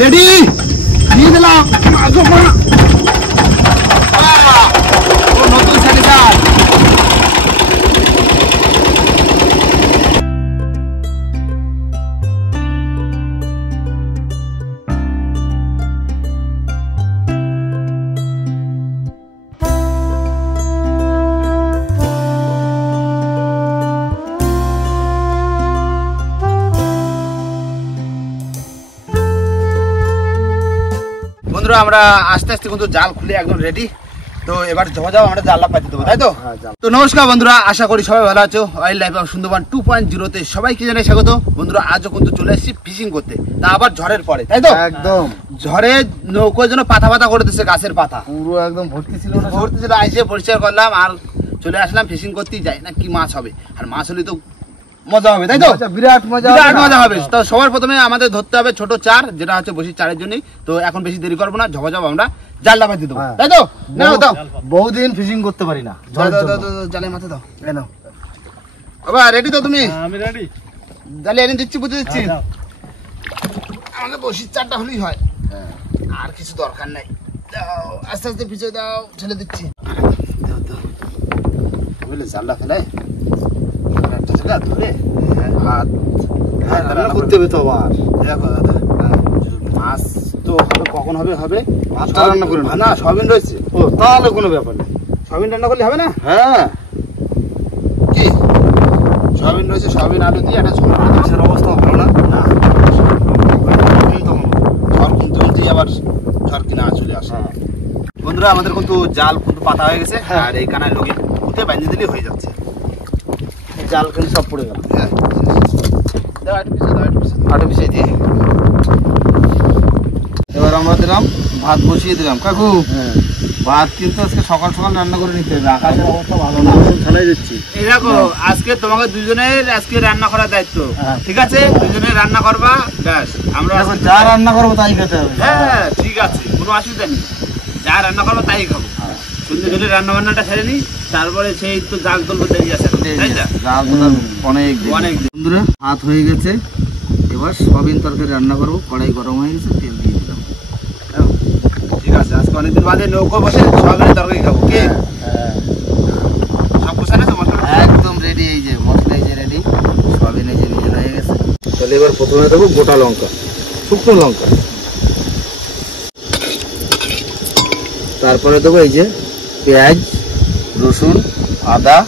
Ready দিয়ে দিলাম নতুন স্যানিটাইজার। বন্ধুরা আমরা আস্তে আস্তে কিন্তু জাল খুলে একদম রেডি। তো এবার জমা যাও আমরা জালটা পাইতে দেবো, তাই তো? তো নমস্কার বন্ধুরা, আশা করি সবাই ভালো আছো। ওয়াইল্ড লাইফ অফ সুন্দরবন 2.0 তে সবাইকে জানাই স্বাগত। বন্ধুরা আজও কিন্তু চলে এসেছি ফিশিং করতে, তা আবার ঝড়ের পরে, তাই তো? একদম ঝড়ে নৌকোর জন্য পাতা পাতা করে দিচ্ছে, গাছের পাতা পুরো একদম ভর্তি ছিল, আইসে পরিষ্কার করলাম আর চলে আসলাম ফিশিং করতে। যাই না কি মাছ হবে, আর মাছ হলে তো মজা হবে, তাই তো? বিরাট মজা হবে। তো সবার প্রথমে আমাদের ধরতে হবে ছোট চার, যেটা হচ্ছে বসির চারের জন্যই। তো এখন বেশি দেরি করবো না, ঝপাঝপ আমরা জালটা পাইতে দেবো, তাই তো? দাও বহুদিন ফিশিং করতে পারি না, জালের মাথা দাও। বাবা রেডি তো তুমি? আমি রেডি। জালে এনে দিচ্ছি, বুঝে দিচ্ছি। আমাদের বসির চারটা হলেই হয়, আর কিছু দরকার নাই। দাও আস্তে আস্তে পিছিয়ে দাও, ছেলে দিচ্ছি। বুঝলে জালটা ফেলে ধরে করতে হবে তো আবার। দেখো দাদা, মাছ তো হবে, কখন হবে হবে মাছটা রান্না করে না, সয়াবিন রয়েছে। ও তাহলে কোনো ব্যাপার নেই, সয়াবিন রান্না করলে হবে না? হ্যাঁ কি সয়াবিন রয়েছে, সয়াবিন আলু দিয়ে একটা ঝোল। মাছের অবস্থা ভালো না, ঝড় কিনতে কিনতে আবার ঝড় কিনা চলে আসে। বন্ধুরা আমাদের কিন্তু জাল কিন্তু পাতা হয়ে গেছে, আর এই কানায় লোকে পুঁতে বাঁধে দিলেই হয়ে যাচ্ছে। জাল কিন্তু সব পড়ে গেল। আটু পিছিয়ে দিয়ে এবার আমরা দিলাম ভাত, বসিয়ে দিলাম। কাকু ভাত কিন্তু আজকে সকাল সকাল রান্না করে নিতে হবে, আকাশের অবস্থা ভালো না। ঢালাই দিচ্ছি। এই দেখো আজকে তোমাকে দুজনের আজকে রান্না করার দায়িত্ব, ঠিক আছে? দুজনে রান্না করবা, ব্যাস। আমরা যা রান্না করবো তাই খেতে হবে। হ্যাঁ ঠিক আছে, কোনো অসুবিধা নেই। যা রান্না করবো তাই খাবো। সুন্দর করে রান্না বান্নাটা সেরে নি, তারপরে সেই তো জাল তুলবো, দেরি আছে অনেক অনেক। বন্ধুরা ভাত হয়ে গেছে, এবার সয়াবিন তরকারি রান্না করবো। কড়াই গরম হয়ে গেছে, তেল দিয়ে দিলাম। ঠিক আছে, আজকে অনেকদিন বাদে নৌকো বসে সয়াবিনের তরকারি খাবো। কি সব বসে না? একদম রেডি। এই যে মশলা, এই যে রেডি। সয়াবিন এই যে নিজের হয়ে গেছে। তাহলে এবার প্রথমে দেবো গোটা লঙ্কা, শুকনো লঙ্কা। তারপরে দেবো এই যে পেঁয়াজ, রসুন, আদা,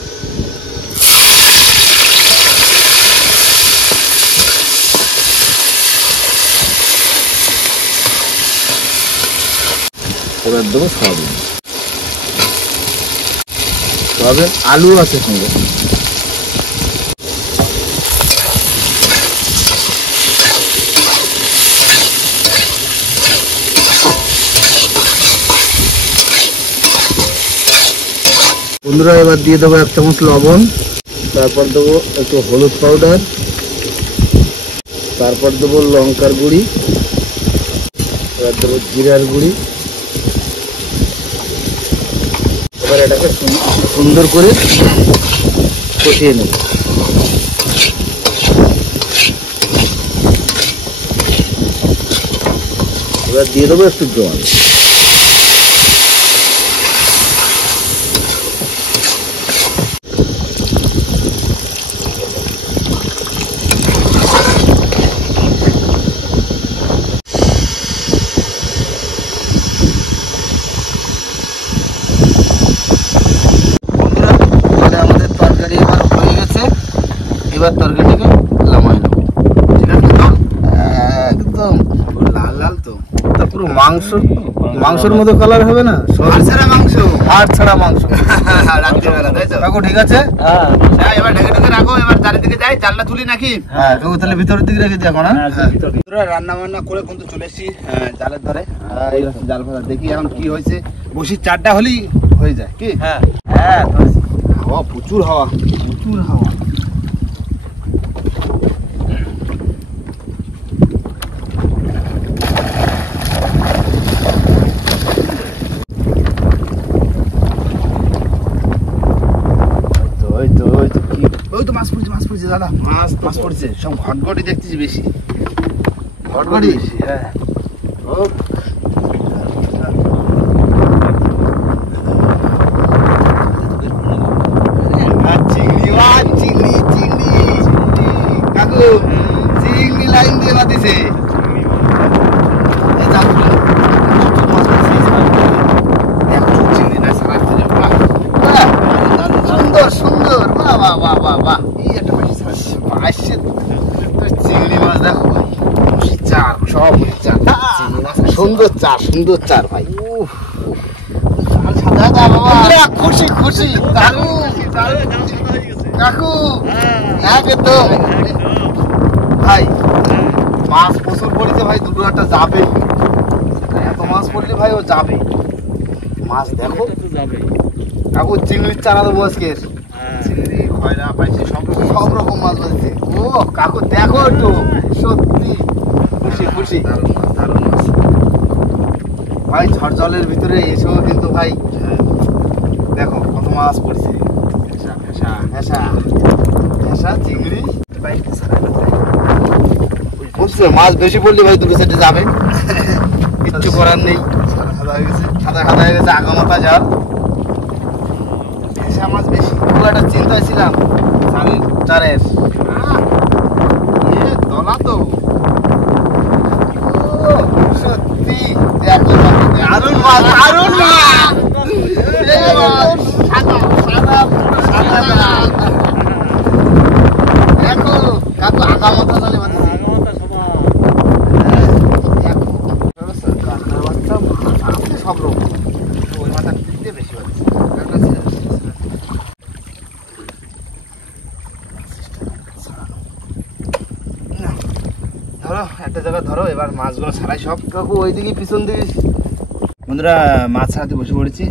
এবার দেবো সয়াবিন। সয়াবিন আলু আছে সঙ্গে। বন্ধুরা এবার দিয়ে দেবো 1 চামচ লবণ, তারপর দেবো একটু হলুদ পাউডার, তারপর দেবো লঙ্কার গুঁড়ি, এবার দেবো জিরার গুঁড়ি। এবার এটাকে সুন্দর করে কষিয়ে নেব। এবার দিয়ে দেবো একটু জল। এবার তরকারিটাকে নামাই নেবো, ঠিক আছে? একদম লাল লাল তো, তা পুরো মাংসের মতো কালার হবে না? হাড় ছাড়া মাংস, হাড় ছাড়া মাংস রাত্রিবেলা, তাই তো? কাকু ঠিক আছে? হ্যাঁ এবার ঢেকে ঢেকে রাখো। এবার চারিদিকে যাই, জালটা তুলি নাকি? হ্যাঁ কাকু তাহলে ভিতরের দিকে রেখে দিই এখন। রান্না বান্না করে কিন্তু চলে এসেছি জালের ধরে। জাল ফেলা দেখি এখন কি হয়েছে। বসির চারটা হলেই হয়ে যায়। কি? হ্যাঁ হাওয়া প্রচুর, হাওয়া প্রচুর হাওয়া। ওই তো মাছ পড়ছে দাদা মাছ মাছ পড়ছে সব ঘটঘটি দেখতেছি বেশি ঘটঘটি হ্যাঁ ও চিংড়ি চিংড়ি কাকু চিংড়ি লাইন দিয়ে বাতিছে সুন্দর সুন্দর বাহ বাহ বাহ বাহ বাহ এই একটা চিংড়ি মাছ দেখো চার সব সুন্দর চার সুন্দর চার ভাই খুশি খুশি কাকু কাকু একদম ভাই মাছ প্রচুর পড়েছে ভাই দুটো একটা যাবে এত মাছ পড়লে ভাই ও যাবে মাছ দেখো কাকু চিংড়ির চারা দেবো আজকে চিংড়ি খয়রা পাইছে সব রকম মাছ বলছে ও কাকু দেখো একটু সত্যি খুশি খুশি দারুণ মাছ ভাই ঝড় জলের ভিতরে এসেও কিন্তু ভাই দেখো কত মাছ পড়ছে চিংড়ি বুঝছো মাছ বেশি পড়লে ভাই দুটো সেটে যাবে কিচ্ছু করার নেই সাদা সাদা হয়ে গেছে আগা মাথা যার মাছ বেশি খুব একটা চিন্তায় ছিলাম চারের দলা তো সত্যি দারুণ মাছ দারুণ মাছ দেখো কাকু আগা মাথা চলে সব রকম ওই মাথা দিতে বেশি ধরো একটা জায়গা ধরো এবার মাছগুলো ছাড়াই সব কাকু ওইদিকে পিছন দিকে বন্ধুরা মাছ ছাড়াতে বসে পড়েছি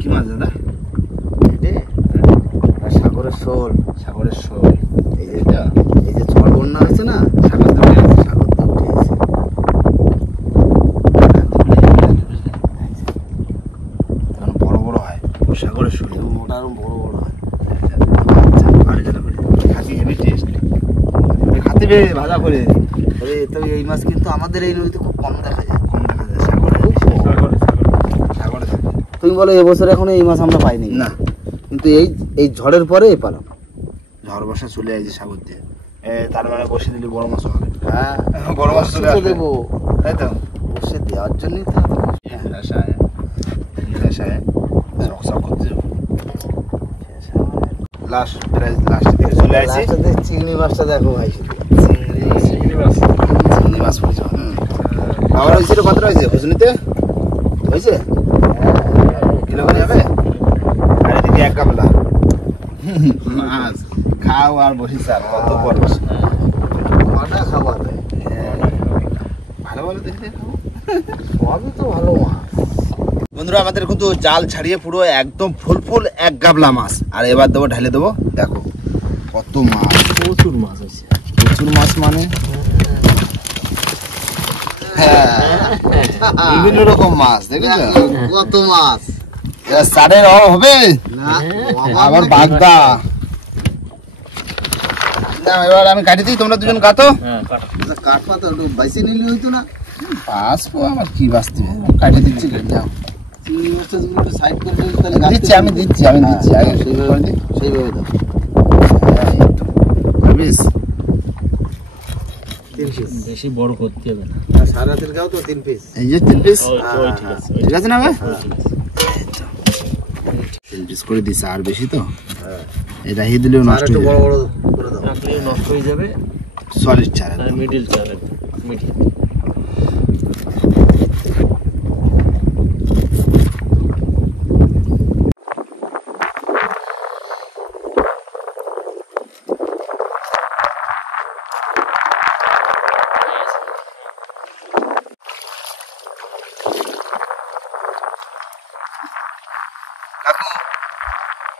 কি মাছ দাদা সাগরের শোল সাগরের শোল এই যে ঝড় বন্যা হয়েছে না সাগর দিয়ে উঠেছে বড় বড় হয় সাগরের শোল মোটা বড় বড় হয় হেভি টেস্ট খাতে ভাজা করে তবে এই মাছ কিন্তু আমাদের এই নদীতে খুব কম দেখা যায় সাগরে তুমি বলো এবছর এখনো এই মাছ আমরা পাইনি না কিন্তু এই ঝড়ের পরে পেলাম ঝড় বর্ষা চলে আসছে সাগর দিয়ে তার মানে বসে দিলে বড় মাছ হবে হ্যাঁ বড় মাছ চলে দেবো তাই তো বসে দেওয়ার জন্যই তো চিংড়ি মাছটা দেখো ভাই চিংড়ি মাছ পড়েছে খাবার হয়েছিল কতটা হয়েছে খুশনিতে হয়েছে কিলো করে যাবে আর এদিকে এক গামলা মাছ খাও আর বসি স্যার কত বড় কটা খাবার ভালো ভালো দেখতে খাবো সবই তো ভালো মাছ বন্ধুরা আমাদের কিন্তু জাল ছাড়িয়ে পুরো একদম ফুল ফুল এক গাবলা মাছ আর এবার দেবো ঢালে দেবো দেখো কত মাছ প্রচুর মাছ আছে প্রচুর মাছ মানে বিভিন্ন রকম মাছ দেখেছো কত মাছ সারের অভাব হবে আবার বাগদা এবার আমি কাটি দিই তোমরা দুজন কাটো কাটপা তো একটু বাইসে নিলে হইতো না বাঁচবো আমার কি বাঁচতে কাটি দিচ্ছি যাও দিচ্ছি আমি দিচ্ছি আগে সেইভাবে দাও বেশি বড় করতে হবে না সারা তেল গাও তো 3 পিস এই যে 3 পিস ঠিক আছে না ভাই 3 পিস করে দিছ আর বেশি তো এটা হি দিলেও নষ্ট হয়ে যাবে বড় বড় করে দাও রাখলে নষ্ট হয়ে যাবে সলিড চার মিডল চার মিডিয়াম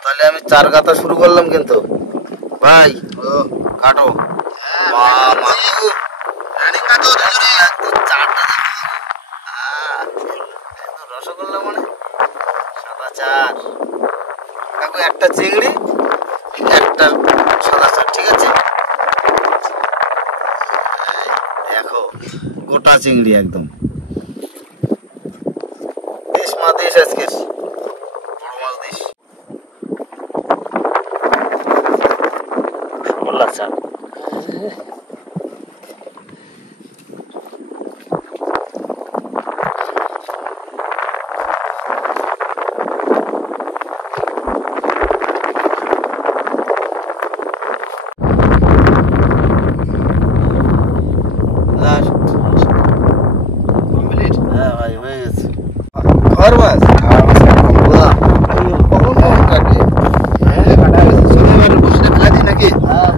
তাহলে আমি চার গাতা শুরু করলাম কিন্তু ভাই কাটো রসগোল্লা মানে সাদা চার কাকু একটা চিংড়ি গোটা চিংড়ি একদম দেশ মা দেশ আজকের বড় মাছ দেশ বললা চাল হ্যাঁ ভাই হয়ে গেছে খাওয়ার মাছ কখন কাটে নাকি হ্যাঁ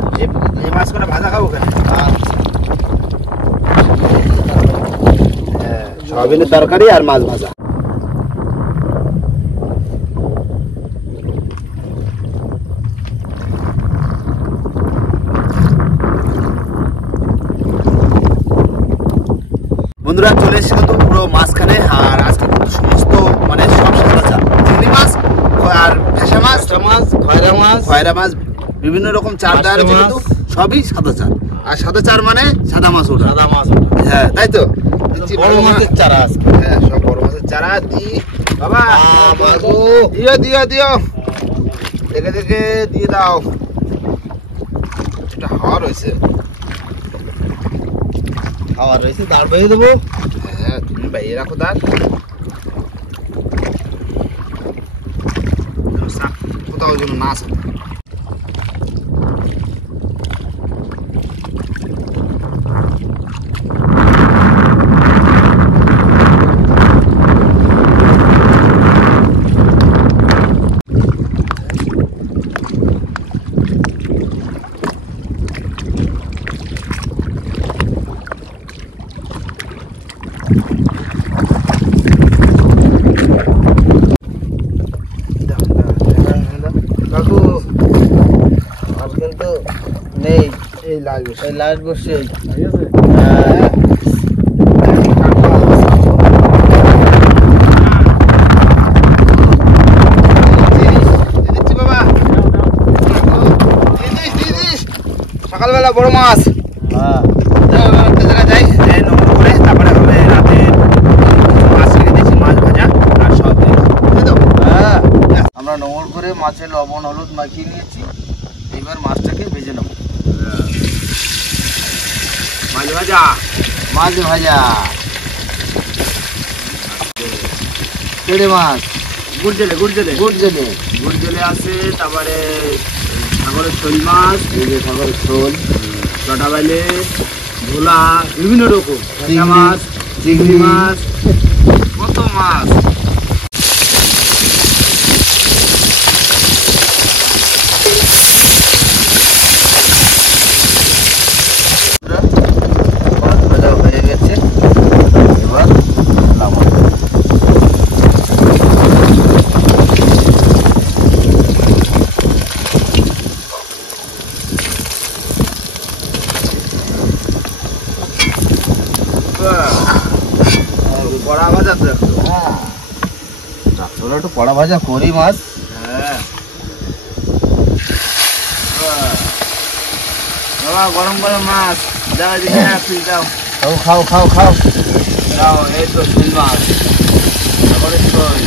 এই মাছ করে ভাজা খাবো কেন সয়াবিনের তরকারি আর মাছ ভাজা বন্ধুরা চলে এসেছে কিন্তু পুরো মাঝখানে আর আজকে কিন্তু সমস্ত মানে সব সাদা চাল চিংড়ি মাছ আর ভেসা মাছ খয়রা মাছ বিভিন্ন রকম চাল দেওয়া রয়েছে কিন্তু সবই সাদা চাল আর সাদা চাল মানে সাদা মাছ ওঠা সাদা মাছ হ্যাঁ তাই তো বড় মাছের চারা আজকে হ্যাঁ সব বড় মাছের চারা দি বাবা দিও দিও দিও দেখে দেখে দিয়ে দাও এটা হাওয়া রয়েছে খাওয়ার রয়েছে দাঁড় বেঁধে দেবো হ্যাঁ তুমি বাইরে রাখো তার কোথাও যেন না আসে কাকু আর কিন্তু নেই এই লাল এই লাইট বসছে হ্যাঁ সকালবেলা বড় মাছ হ্যাঁ জায়গায় যাই নমুন করে তারপরে হবে রাতে মাছ রেখে দিয়েছি মাছ ভাজা আর সব তাই তো হ্যাঁ আমরা নোংর করে মাছের লবণ হলুদ মাখিয়ে নিয়েছি এবার মাছটাকে ভেজে নেব মাছ ভাজা মাছ ভাজা কেড়ে মাছ গুড় জেলে গুড় জেলে গুড় জেলে আছে তারপরে সাগরের শোল মাছ এই যে সাগরের শোল লটা বাইলে ভোলা বিভিন্ন রকম চিংড়ি, মাছ চিংড়ি মাছ কত মাছ মাছ ভাজা হয়ে গেছে এবার নামাবো বড়া ভাজা তো একটু চলো একটু কড়া ভাজা করি মাছ হ্যাঁ বাবা গরম গরম মাছ দাও দিকে ফিল দাও খাও খাও খাও খাও দাও এই তো শোল মাছ তারপরে শোল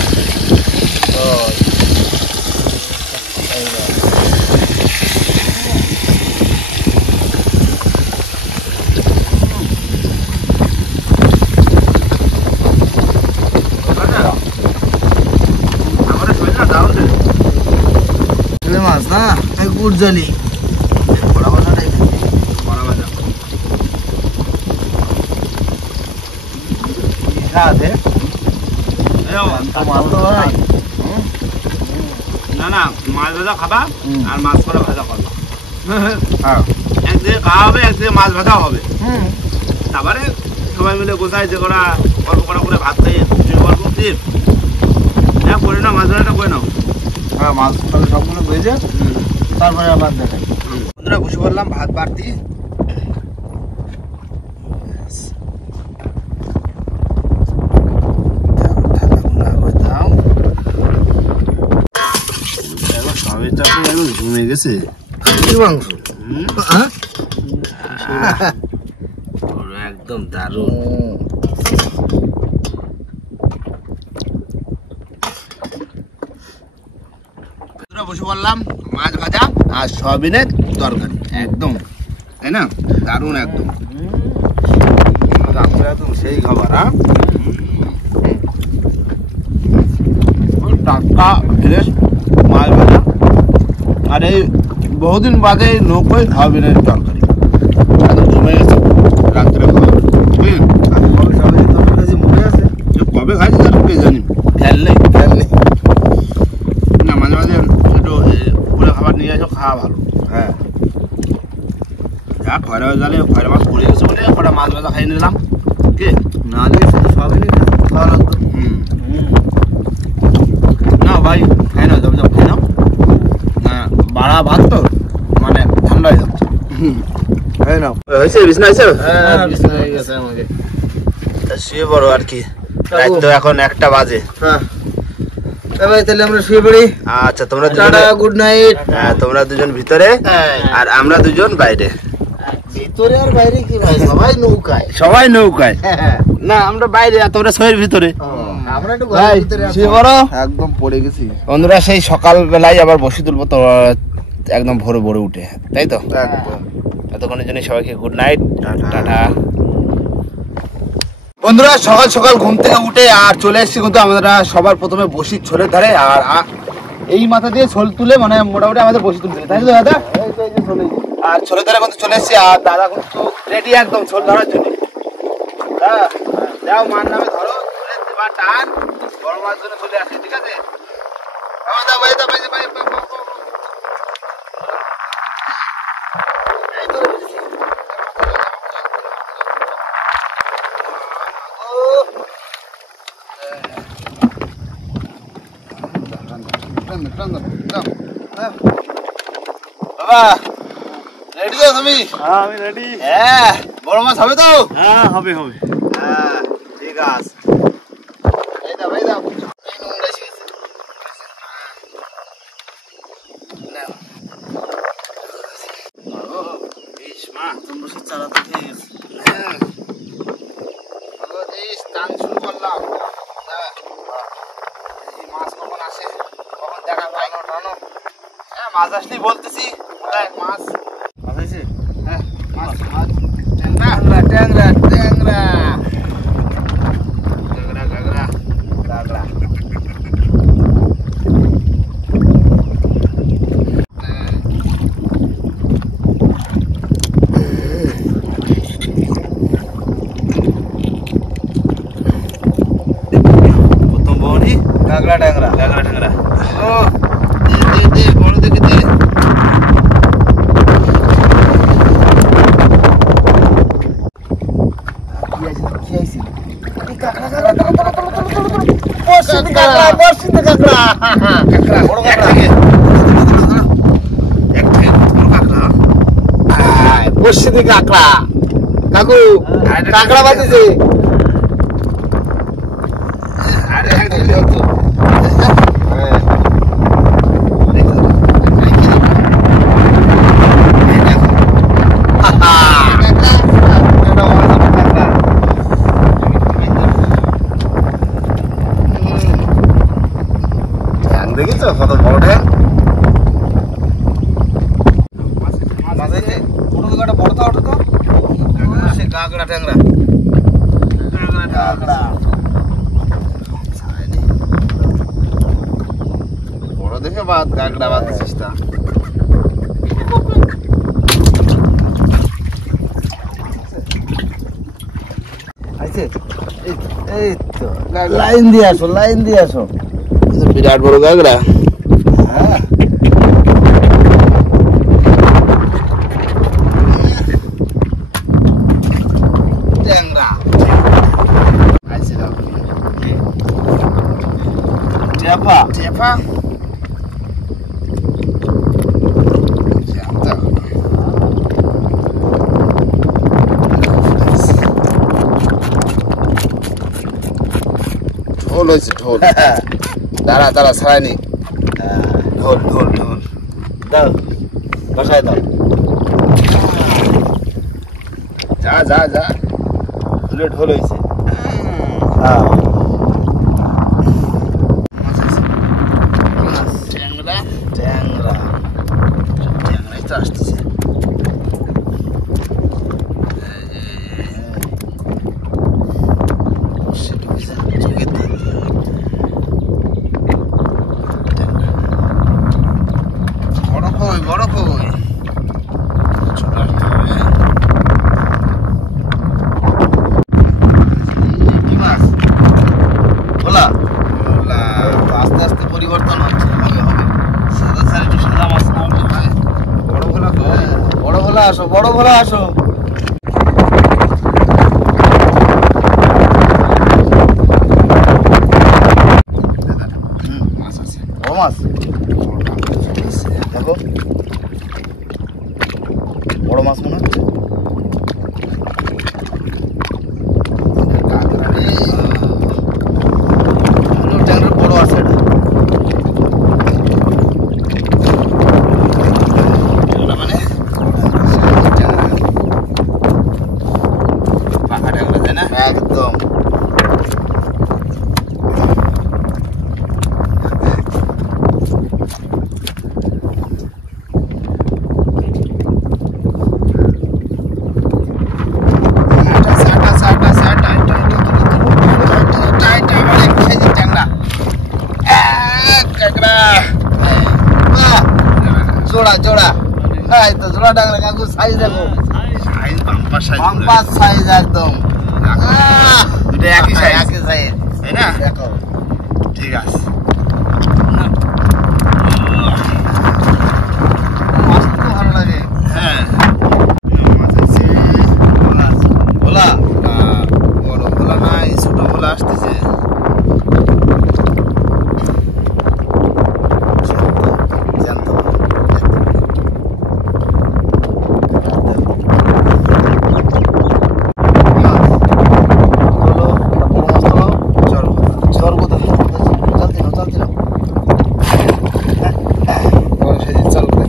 কেড়ে মাছ না এই গুড় জলি কড়া ভাজাটাই বড়া ভাজা আছে মাছ তো হয় না না মাছ ভাজা খাবা আর মাছ করে ভাজা করবা হ্যাঁ একদিকে খাওয়া হবে একদিকে মাছ ভাজা হবে হুম তারপরে সবাই মিলে গোছায় যে করা অল্প করা করে ভাত খাইয়ে অল্প টিপ হ্যাঁ করে নাও মাছ ভাজাটা করে নাও হ্যাঁ মাছ তাহলে সবগুলো ভেজে তারপরে আবার দেখাই বন্ধুরা বসে পড়লাম ভাত বাড়তি সবের চাপে একদম ঘুমে গেছে মাংস একদম একদম দারুণ। বসে বললাম মাছ ভাজা আর সয়াবিনের তরকারি, একদম তাই না, দারুণ একদম একদম সেই খাবার। হ্যাঁ, টাটকা ফ্রেশ মাছ ভাজা আর এই বহুদিন বাদে এই নৌকোয় সয়াবিনের তরকারি একদম জমে গেছে রাত্রে খাওয়া। মনে আছে কবে খাইছি তার কে জানি, খেয়াল নেই না। মাঝে মাঝে একটু পুরো খাবার নিয়ে আসো, খাওয়া ভালো। হ্যাঁ, যা খয়রা জালে খয়রা মাছ পড়ে গেছে বলে কটা মাছ ভাজা খাই নিলাম। কে না দিয়ে শুধু সবই খাওয়া লাগতো। না ভাই খাই না, যাবো খাই না, বাড়া ভাত তো মানে ঠান্ডা হয়ে যাচ্ছে। তাই না, হয়েছে বিছনা হয়েছে, হ্যাঁ বিছনা হয়ে গেছে আমাকে। শুয়ে পড়ো আর কি, রাত তো এখন 1টা বাজে। হ্যাঁ ভাই, তাহলে আমরা শুয়ে পড়ি। আচ্ছা তোমরা টাটা, গুড নাইট। হ্যাঁ তোমরা দুজন ভিতরে আর আমরা দুজন বাইরে। ভিতরে আর বাইরে কি ভাই, সবাই নৌকায়। সবাই নৌকায় না, আমরা বাইরে আর তোমরা শোয়ের ভিতরে। আমরা একটু ঘরের ভিতরে আছি। শুয়ে পড়ো। একদম পড়ে গেছি বন্ধুরা, সেই সকাল বেলায় আবার বসে তুলবো তো একদম ভোরে ভোরে উঠে, তাই তো? একদম। এতক্ষণের জন্য সবাইকে গুড নাইট, টাটা। বন্ধুরা সকাল সকাল ঘুম থেকে উঠে আর চলে এসেছি কিন্তু আমরা সবার প্রথমে বসির ছোলের ধারে, আর এই মাথা দিয়ে ছোল তুলে মানে মোটামুটি আমাদের বসি তুলতে, তাই তো দাদা? আর ছোলের ধারে কিন্তু চলে এসেছি আর দাদা কিন্তু রেডি একদম ছোল ধরার জন্য। হ্যাঁ যাও, মার নামে ধরো, এবার টান, বড় মাছ জন্য চলে আসে, ঠিক আছে? বাবা রেডি তো তুমি? হ্যাঁ আমি রেডি। হ্যাঁ, বড় মাছ হবে তো? হ্যাঁ হবে হবে। হ্যাঁ ঠিক আছে। এই দাও, এই দাও, এই নোংরা শিখেছে। নাও। ও, বেশ মা, তোমরা সব চারা তো খেয়ে গেছে। হ্যাঁ। ভালো বেশ, টান শুরু করলাম। হ্যাঁ। এই মাছ কখন আসে, কখন দেখা পাই। টানো। হ্যাঁ মাছ আসলেই বলতেছি, কোথায় মাছ? মাছ হয়েছে? হ্যাঁ মাছ, মাছ, ট্যাংরা, ট্যাংরা ট্যাংরা। গাগরা। প্রথম বউনি কাঁকড়া ট্যাংরা। ট্যাংরা। ও দে বড় দেখে দে। কাঁকড়া কাকু, কাঁকড়া বাজেছে। দেখেছো কত বড় ট্যাং? কাঁকড়া ট্যাংরা। বড় দেখে বাদ, কাঁকড়া বাদ চেষ্টা। এই তো লাইন দিয়ে আসো, লাইন দিয়ে আসো। বিরাট বড় কাঁকড়া। হ্যাঁ ট্যাংরা। চেপা চেপা। ঢোল হয়েছে, ঢোল। দাঁড়া ছাড়াইনি। ঢোল। দাও, বসায় দাও। যা তুলে ঢোল হয়েছে। হ্যাঁ ট্যাংরা ট্যাংরা ট্যাংরাই তো আসতেছে। বড় কই বড় কই ছোট আসতে হবে। কি মাছ? ভোলা ওলা, আস্তে আস্তে পরিবর্তন হচ্ছে। হবে হবে। সাদা সার একটু সাদা মাছ না হলে হয়। বড় ভোলা কই? বড় ভোলা আসো, বড় ভোলা আসো। মাছ আছে। বড় মাছ দেখো, বড় মাছ মনে হচ্ছে। কাঁকড়া রে। ট্যাংরা বড় আছে এটা। ট্যাংরা মানে পাকা ট্যাংরা তাই না? একদম জোড়া জোড়া। এই তো জোড়া ট্যাংরা কাকু, সাইজ দেখো, পাম্পাস সাইজ একদম। দুটো একই সাইজ একই সাইজ তাই না? দেখো। ঠিক আছে। মাছ তো ভালো লাগে। হ্যাঁ মাছ আছে। ভোলা বড় ভোলা নাই, ছোট ভোলা আসতেছে। জ্যান্ত। তোলো, একটা বড় মাছ তোলো। চলো ঝড় কোথায়? চলতি না, চলতি না। বড় সাইজের চল করে।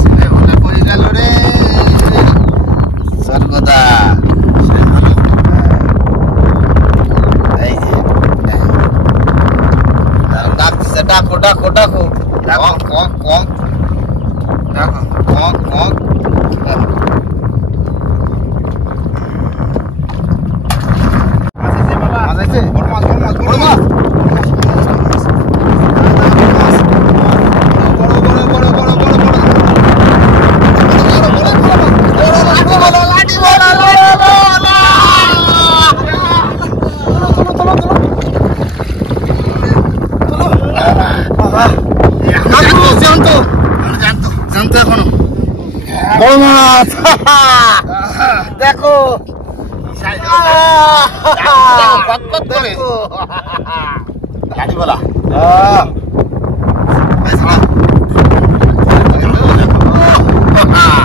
ছেলে ভোলা পড়ে গেল রে। স্বর্গদা। এই যে ডাকতেছে, ডাকো ডাকো ডাকো। দেখো কক কক দেখো কক কক। মাছ আছে? বড় মাছ বড় মাছ বড় মাছ? বড় বড় বড় বড় বড় বড় জানতো জানতো এখনো বড় মাছ। দেখো দেখো লাঠি বলা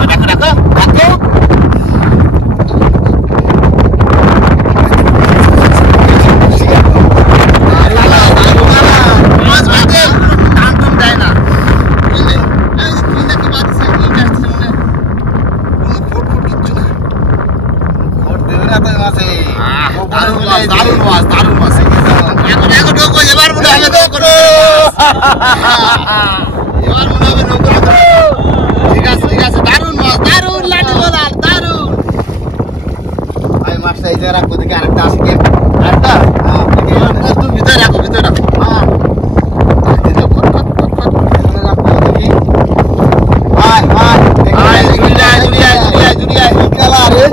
দেখো দেখো দেখো মাছ ভাজে টান টান দেয় না বুঝলে? এই যে তুই নাকি বাঁচছে কি আসছে মনে কোনো ফোট ফোট কিচ্ছু না। ভোট দেবে না তো মাছে। দারুণ মাছ দারুণ মাছ দারুণ মাছ। এখন এখন ঢোকো এবার মনে হবে ঢোকো এবার মনে হবে ঢোকো। ঠিক আছে দারুণ মাছ দারুণ লাঠি বলা দারুণ। আমি মাছটা এই জায়গায় রাখবো, দেখি আরেকটা আসে কি। আরেকটা? তুমি ভিতরে রাখো ভিতরে রাখো। এখানে রাখবো, দেখি। আয়, আয়, দেখি। আয়, জুড়ি আয়, জুড়ি আয়, জুড়ি আয়, জুড়ি আয়। কি কালার রে?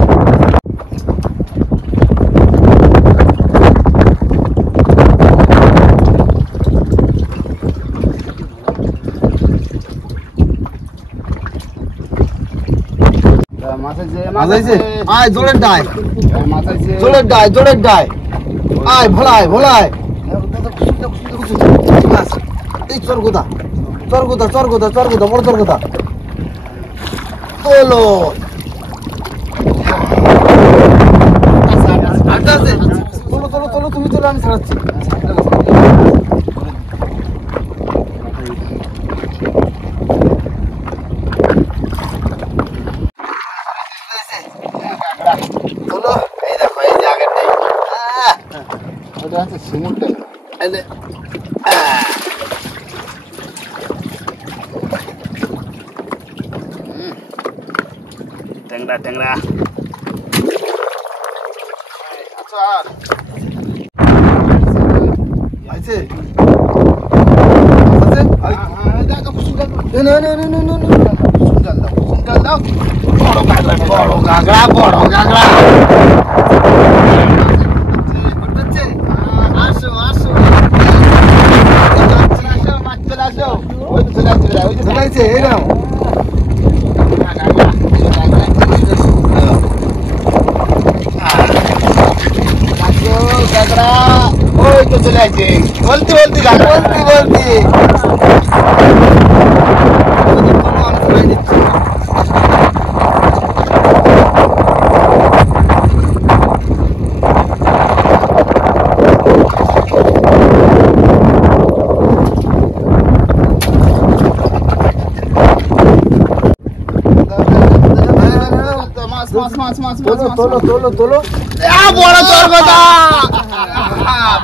মাছ আছে মাছ আছে? আয়, জোরের ডায়। মাছ আছে জোরের ডায়, জোরের ডায়। আয়, ভোলায়, ভোলায়। এই চরগুদা, চরগুদা, চরগুদা, চরগুদা, বড় চরগুদা। তোলো। আচ্ছা, আছে। তোলো, তোলো, তোলো, তুমি তোলো, আমি ছাড়াচ্ছি। ওটা হচ্ছে শিমুল ট্যাংরা ট্যাংরা। আচ্ছা আর আছে বড় গাগরা বড় গাগরা। আসো আসো চলে আসো, ওই তো চলে আসছে, ওই তো চলে আসছে, এই নাও গাগরা, ওই তো চলে আসছে, বলতে বলতে গাগরা বলতে বলতে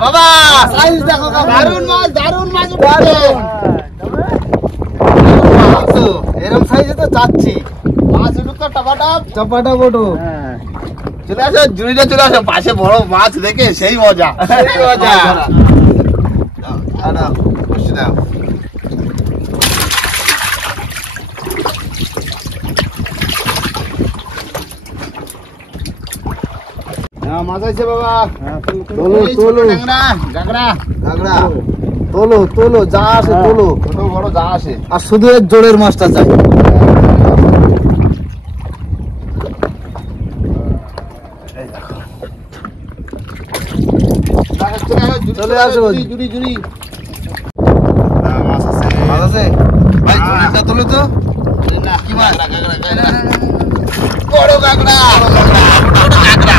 বাবা সাইজ দেখো, দারুন মাছ দারুন মাছ উঠছে। এরকম সাইজে তো চাচ্ছি মাছ উঠুক তো টপাটপ টপাটপ উঠুক। চলে আসো জুড়িটা চলে আসো, পাশে বড় মাছ দেখে সেই মজা সেই মজা। বসে দাও। মাছ আছে বাবা, তোলো তোলো গাগরা গাগরা তোলো তোলো, যা আসে তোলো, ছোট বড় যা আসে, আর শুধু এর জোরের মাছটা চাই। চলে আসো জুড়ি জুড়ি মাছ আছে, মাছ আছে ভাই, জোরেরটা তোলো তো। কি মাছ? বড় গাগরা গাগরা।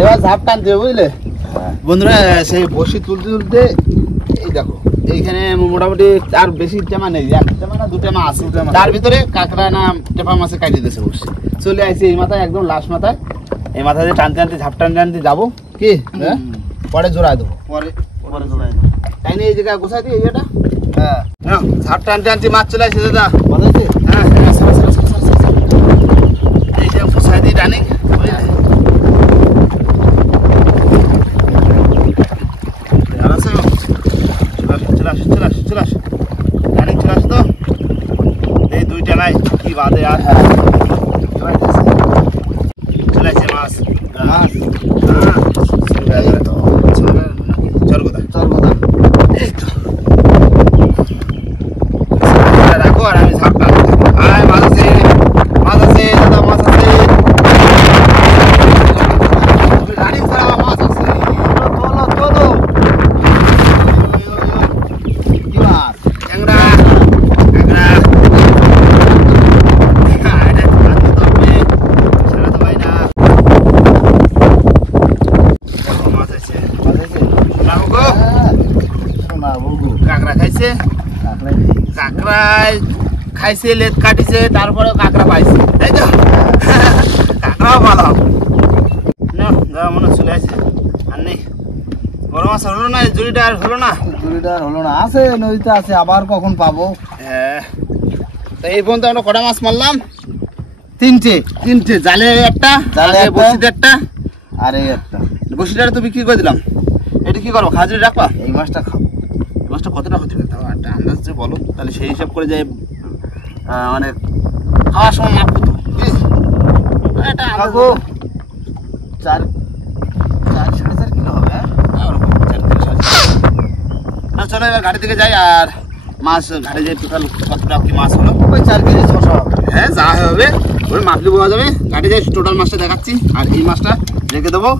এবার ঝাপ টানতে হবে বুঝলে বন্ধুরা। সেই বসি তুলতে তুলতে এই দেখো এইখানে মোটামুটি আর বেশি টেমা নেই, এক টেমা না দু টেমা আছে, তার ভিতরে কাঁকড়া না টেপা মাছে কাটিয়ে দিয়েছে বসে। চলে আসছে এই মাথায়, একদম লাস্ট মাথায়, এই মাথায় টানতে টানতে ঝাপ টানতে টানতে যাবো কি, পরে জোড়ায় দেবো, পরে পরে জোড়ায় দেবো, তাই না? এই জায়গায় গোছাই দিই এইটা। হ্যাঁ ঝাপ টানতে টানতে মাছ চলে আসছে দাদা, হ্যাঁ এই যে গোছাই দিই রানিং। কি বাদে আর চলে আসছে মাছ মাছ চরগোদা চরগোদা। এই তো রাখো আর আমি ঝাপটা। আয় মাছ আছে, মাছ আছে দাদা, মাছ আছে, রানিং ছাড়া মাছ আছে। তোলো তোলো, কি মাছ? ট্যাংরা ট্যাংরা। কাঁকড়ায় খাইছে, লেট কাটিছে, তারপরে কাঁকড়া পাইছে, তাই তো? কাঁকড়াও ভালো না, যা মনে চলে আসে। আর নেই বড় মাছ হলো না, জুড়িটা আর হলো না, জুড়িটা আর হলো না, আছে নদীতে আছে, আবার কখন পাবো। হ্যাঁ তো এই পর্যন্ত আমরা কটা মাছ মারলাম? তিনটে তিনটে, জালে একটা, জালে বসিতে একটা, আর এই একটা। বসিটা তো বিক্রি করে দিলাম। এটা কি করবো, খাজুরি রাখবা? এই মাছটা খাবো। এই মাছটা কতটা হতে পারে তাও একটা আন্দাজ যে বলো, তাহলে সেই হিসাব করে যে মানে খাওয়ার সময় মাপবো তো। এটা আনবো 4 সাড়ে 4 কিলো হবে। হ্যাঁ ওরকম 4 কিলো 4.5। চলো এবার ঘাটে থেকে যাই, আর মাছ ঘাটে যে টোটাল কতটা কি মাছ হলো, ওই 4 কেজি 600 হবে। হ্যাঁ যা হবে ওই মাপলে বোঝা যাবে। ঘাটে যাই টোটাল মাছটা দেখাচ্ছি, আর এই মাছটা রেখে দেবো,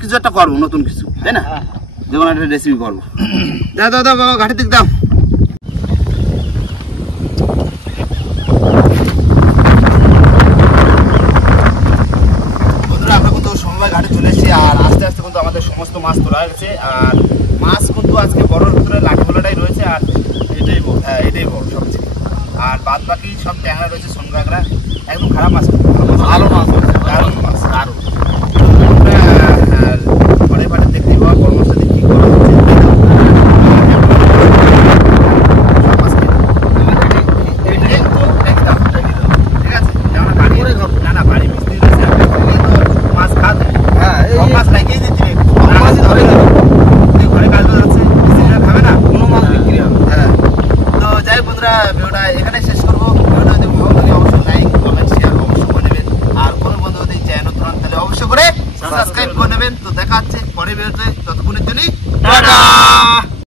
কিছু একটা করবো নতুন কিছু, তাই না? যে কোনো একটা রেসিপি করবো। দাও দাও দাও বাবা, ঘাটের দিক দাও। আর মাছ কিন্তু আজকে বড়োর ভিতরে লাঠি ভোলাটাই রয়েছে, আর এটাই বড়। হ্যাঁ এটাই বড় সবচেয়ে। আর বাদ বাকি সব ট্যাংরা রয়েছে, সোনকাঁকড়া, একদম খারাপ মাছ, ভালো মাছ, দারুণ মাছ, দারুণ। আর ঘরে বাড়ি দেখতেই পাওয়া বড় মাছটা দিয়ে কী করা হচ্ছে, ভিডিওটা এখানে শেষ করবো। ভিডিওটা যদি ভালো লাগে অবশ্যই লাইক কমেন্ট শেয়ার অবশ্যই করে নেবেন, আর কোনো বন্ধু যদি চ্যানেল নতুন হন তাহলে অবশ্যই করে সাবস্ক্রাইব করে নেবেন। তো দেখা হচ্ছে পরের ভিডিওতে, ততক্ষণের জন্য টাটা।